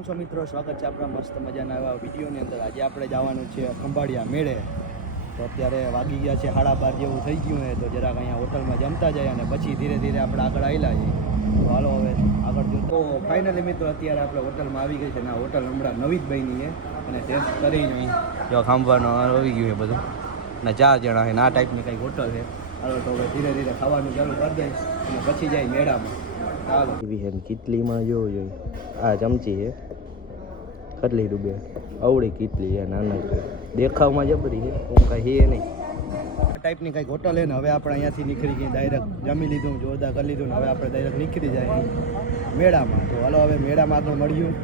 મિત્રો સ્વાગત છે આપણા મસ્ત મજાના એવા વિડીયોની અંદર. આજે આપણે જવાનું છે ખંભાળિયા મેળે. તો અત્યારે વાગી ગયા છે 12:30 જેવું થઈ ગયું છે. તો જરાક અહીંયા હોટલમાં જમતા જાય અને પછી ધીરે ધીરે આપણે આગળ આવેલા છીએ. તો હાલો હવે આગળ જો. તો ફાઇનલી મિત્રો અત્યારે આપણે હોટલમાં આવી ગઈ છે ને આ હોટલ હમણાં નવી જ બની છે અને ટેસ્ટ કરીને જો ખાંભાનો આવી ગયું છે બધું અને 4 જણા છે ને આ ટાઈપની કંઈક હોટલ છે. હાલો તો હવે ધીરે ધીરે ખાવાનું ચાલુ કરી દઈશ અને પછી જાય મેળામાં. ચાલો એવી છે કીટલીમાં જો આ ચમચી છે કેટલી રૂપિયા અવળી કીટલી છે નાના દેખાવમાં જબરી છે કાંઈ છે નહીં આ ટાઈપની કંઈક હોટલ છે ને. હવે આપણે અહીંયાથી નીકળી ગઈ ડાયરેક્ટ જમી લીધું જોરદાર કરી લીધું ને હવે આપણે ડાયરેક્ટ નીકળી જાય મેળામાં. તો હાલો હવે મેળામાં આગળ મળ્યું.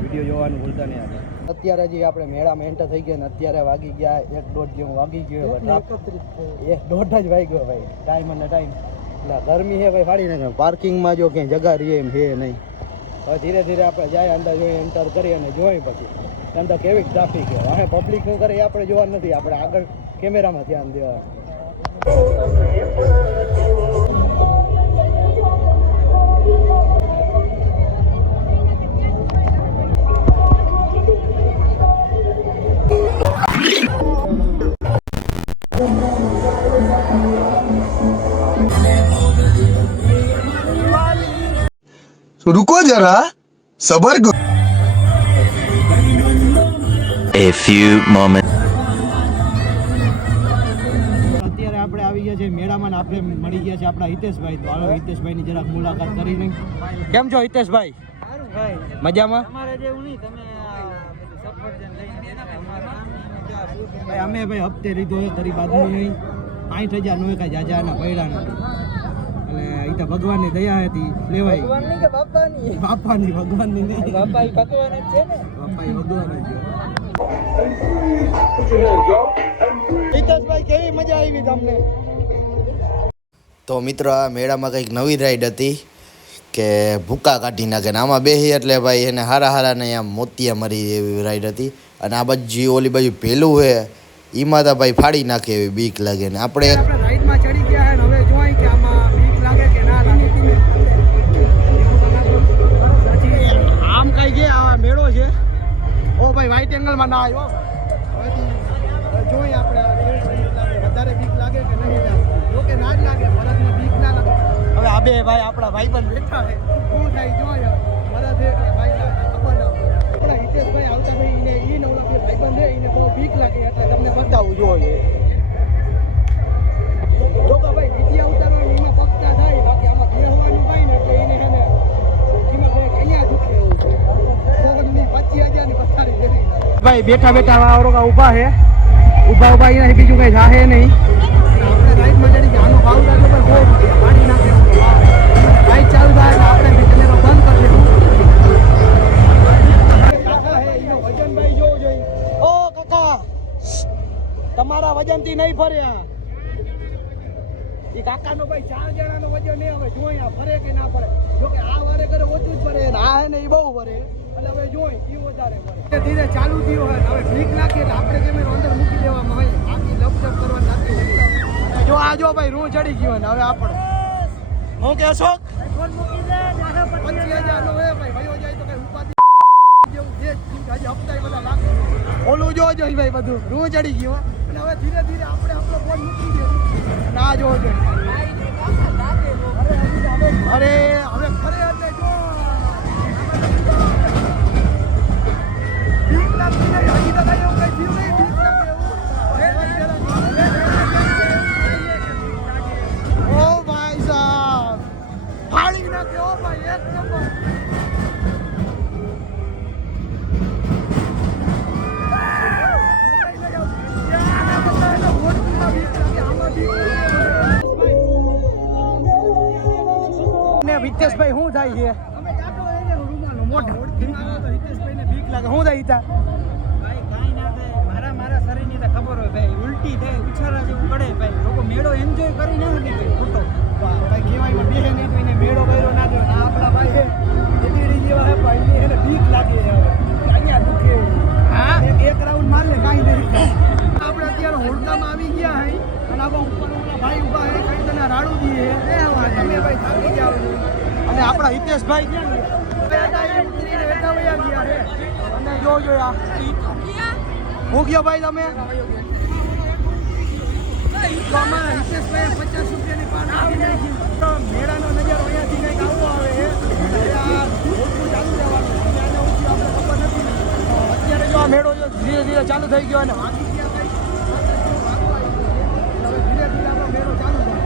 વિડીયો જોવાનું ભૂલતા નહીં આગળ. અત્યારે હજી આપણે મેળામાં એન્ટર થઈ ગયા ને અત્યારે વાગી ગયા 1-1.5 જેવું વાગી ગયો. 1-1.5 જ વાગ્યો ભાઈ ટાઈમ અને ટાઈમ. એટલે ગરમી છે ભાઈ ફાડી નાખે. પાર્કિંગમાં જો ક્યાંય જગા રહીએ એમ છે નહીં. હવે ધીરે ધીરે આપણે જાય અંદર જોઈએ એન્ટર કરી અને જોઈએ પછી અંદર કેવી ટ્રાફિક છે. હવે પબ્લિક શું કરે એ આપણે જોવાનું નથી, આપણે આગળ કેમેરામાં ધ્યાન દેવાનું. रुको जरा सबर करो. A few moments. અત્યારે આપણે આવી ગયા છે મેળામાં ને આપણે મળી ગયા છે આપણા હિતેશભાઈ. તો હાલો હિતેશભાઈની જરાક મુલાકાત કરી લઈ. કેમ છો હિતેશભાઈ? સારું ભાઈ. મજામાં? તમારે જેવું નહીં, તમે સફરજન લઈને ભાઈ અમે ભાઈ હપ્તે લીધો હોય ગરીબ આદમી નહીં. 60,000 નો કાંઈ જાજાના પૈડા નથી અને એ તો ભગવાનની દયા હતી લેવાય. ભગવાનની કે બાપાની? બાપાની, ભગવાનની નહીં. બાપા ઈ ભગવાન જ છે ને. બાપા એ ભગવાન જ છે. હિતેશભાઈ કેવી મજા આવી તમને? તો મિત્રો આ મેળામાં કંઈક નવી રાઈડ હતી કે ભૂકા કાઢી નાખે ને આમાં બેસી એટલે ભાઈ એને હારા ને આમ મોતિયા મરી એવી રાઈડ હતી. અને આ બાજુ ઓલી બાજુ પેલું છે એમાં તો ભાઈ ફાડી નાખે એવી બીક લાગે ને. આપણે રાઈડમાં ચડી ગયા છે હવે જોઈ કે આમાં બીક લાગે કે ના લાગે. આમ કઈ ગયા આવા મેળો છે. ઓ ભાઈ વ્હાઈટ એંગલમાં ના આવ્યો. જોઈ આપણે વધારે બીક લાગે કે નહીં લાગે. જો કે ના જ લાગે મરદને બીક ના લાગે. હવે આ બે ભાઈ આપણા ભાઈબંધ બેઠા છે શું થાય જોઈએ મરદ કે ભાઈ લાગે ખબર ના પડે. આપણા હિતેશભાઈ આવતા ભાઈ એને ઈ નવલા બે ભાઈબંધ છે એને બહુ બીક લાગે એટલે તમને બતાવવું જોઈએ. જો કે ભાઈ વિડિયા ઉતારવાની એને પગતા થાય બાકી આમાં બેહવાનું થાય ને એટલે એને એને અહીંયા દુખે એવું છે. 25,000 ની પથારી જરી ભાઈ બેઠા બેઠા આવરોગા ઊભા છે. ઊભા એનાથી બીજું કઈ જાહે નહીં. આપણે રાઈડમાં ચડી ગયા આનો ભાવ લાગે પણ બહુ પાડી નાખે. રાઈડ ચાલુ થાય એટલે આપણે કેમેરો બંધ કરી દેવું. કાકા હે એનો વજન ભાઈ જોવો જોઈએ. ઓ કાકા તમારા વજનથી નહીં ફર્યા. એ કાકાનો ભાઈ 4 જણાનો વજન નહીં હવે જોઈ આ ફરે કે ના ફરે. જો કે આ વારે કરે ઓછું જ ફરે ને આ હે ને એ બહુ ફરે એટલે હવે જોઈ એ વધારે ફરે. ધીરે ચાલુ થયું હોય હવે બ્રેક નાખીએ એટલે આપણે કેમેરો અંદર મૂકી દેવામાં હોય. આખી લપચપ કરવા નાખી જો આ જો ભાઈ રૂ ચડી ગયો ને હવે આપણે હું કે અશોક ફોન મૂકી દે 25,000 નો હે ભાઈ ભયો જાય તો કઈ ઉપાધિ જેવું છે હજી હપ્તા બધા લાગે ઓલું જોજો ભાઈ બધું રૂ ચડી ગયો અને હવે ધીરે ધીરે આપણે આપણો ફોન મૂકી દે ના જોજો. અરે હવે ફરે એટલે જો બીક લાગતી નહીં હજી તો કઈ એવું કઈ થયું નહીં. બીક લાગે એવું ઓ ભાઈ સાહેબ ફાડી નાખે. ઓ ભાઈ એક નંબર. હિતેશભાઈ શું થાય છે? અમે જાતો એને રૂમાનો મોઢો ઓળખીમાં તો હિતેશભાઈને બીક લાગે. શું થાય તા? ભાઈ કાંઈ ના થાય. મારા શરીરની તો ખબર હોય ભાઈ. ઉલટી થાય ઉછાળા જેવું પડે ભાઈ. લોકો મેળો એન્જોય કરી ના શકે ભાઈ ખોટો. ભાઈ કહેવાયમાં બેહે નહીં તો એને મેળો કર્યો ના કર્યો. આપણા ભાઈ છે એટીડી જેવા હે ભાઈ એને બીક લાગે છે હવે અહીંયા દુખે. હા એક રાઉન્ડ માર લે કાંઈ નહીં. આપણે અત્યારે હોડકામાં આવી ગયા હે અને આપણા ઉપર ભાઈ ઊભા હે કઈ તને રાડું દીએ તમે ભાઈ થાકી જાવ અને આપણા હિતેશભાઈ ક્યાં ગયા? ઉતરીને બેઠા વયા ગયા છે. જોજો યાર હું ગયો ભાઈ તમે તો અમારા હિતેશભાઈ 50 રૂપિયાની પાન આપી નાખી તો મેળાનો નજારો અહીંયાથી કંઈક આવો આવે છે આ ઓછું ચાલુ રહેવાનું આને ઓછું આપણે ખબર નથી અત્યારે જો આ મેળો જો ધીરે ધીરે ચાલુ થઈ ગયો અને વાગી ગયા ભાઈ ધીરે ધીરે આપણો મેળો ચાલુ થાય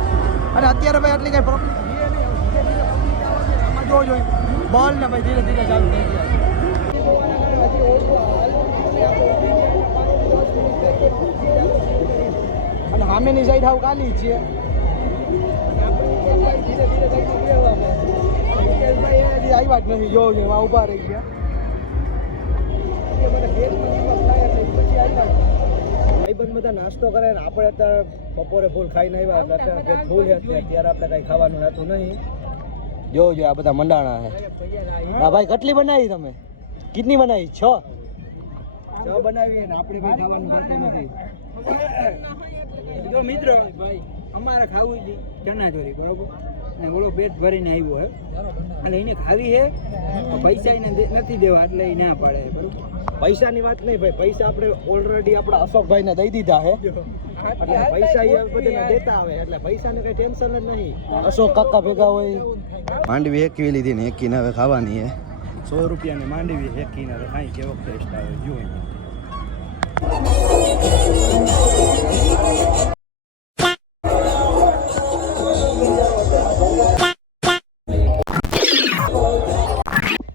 અને અત્યારે ભાઈ આટલી કઈ પ્રોબ્લેમ છે નહીં ધીરે ધીરે પબ્લિક આવે છે આમાં જોજો બોલ ને ભાઈ ધીરે ધીરે ચાલુ થઈ ગયા અને સામેની સાઈડ આવું ખાલી જ છે ધીરે ધીરે આવ્યા જ નથી જોવો જોઈએ ઊભા રહી ગયા ભાઈબંધ બધા નાસ્તો કરે ને આપણે અત્યારે બપોરે ફૂલ ખાઈને આવ્યા અત્યારે પેટ ફૂલ છે ત્યારે આપણે કાંઈ ખાવાનું રહેતું નહીં જોવો જોઈએ આ બધા મંડાણા છે હા ભાઈ કેટલી બનાવી તમે કેટલી બનાવી 6 બનાવીએ ને આપણે ભાઈ ખાવાનું રહેતું નથી જો મિત્રો ભાઈ અમારે ખાવું છે ચણાચોરી બરોબર અને ઓલો પેટ ભરીને આવ્યો હે અને એને ખાવી છે પૈસા એને નથી દેવા એટલે એ ના પાડે બરોબર પૈસાની વાત નહીં ભાઈ પૈસા આપણે ઓલરેડી આપણા અશોકભાઈને દઈ દીધા છે એટલે પૈસા એ બધાને દેતા આવે એટલે પૈસાને કઈ ટેન્શન જ નહીં અશોક કાકા ભેગા હોય માંડવી એકવી લીધી ને એકીને હવે ખાવાની છે 100 રૂપિયાની માંડવી એકીને હવે ખાઈ કેવો ટેસ્ટ આવે જોઈ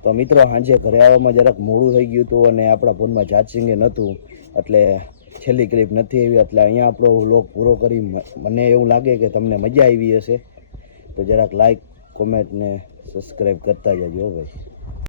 તો મિત્રો સાંજે ઘરે આવવામાં જરાક મોડું થઈ ગયું હતું અને આપણા ફોનમાં ચાર્જિંગ નહોતું એટલે છેલ્લી ક્લિપ નથી આવી એટલે અહીંયા આપણો વ્લોગ પૂરો કરી મને એવું લાગે કે તમને મજા આવી હશે તો જરાક લાઈક કોમેન્ટ ને સબસ્ક્રાઈબ કરતા જજો ભાઈ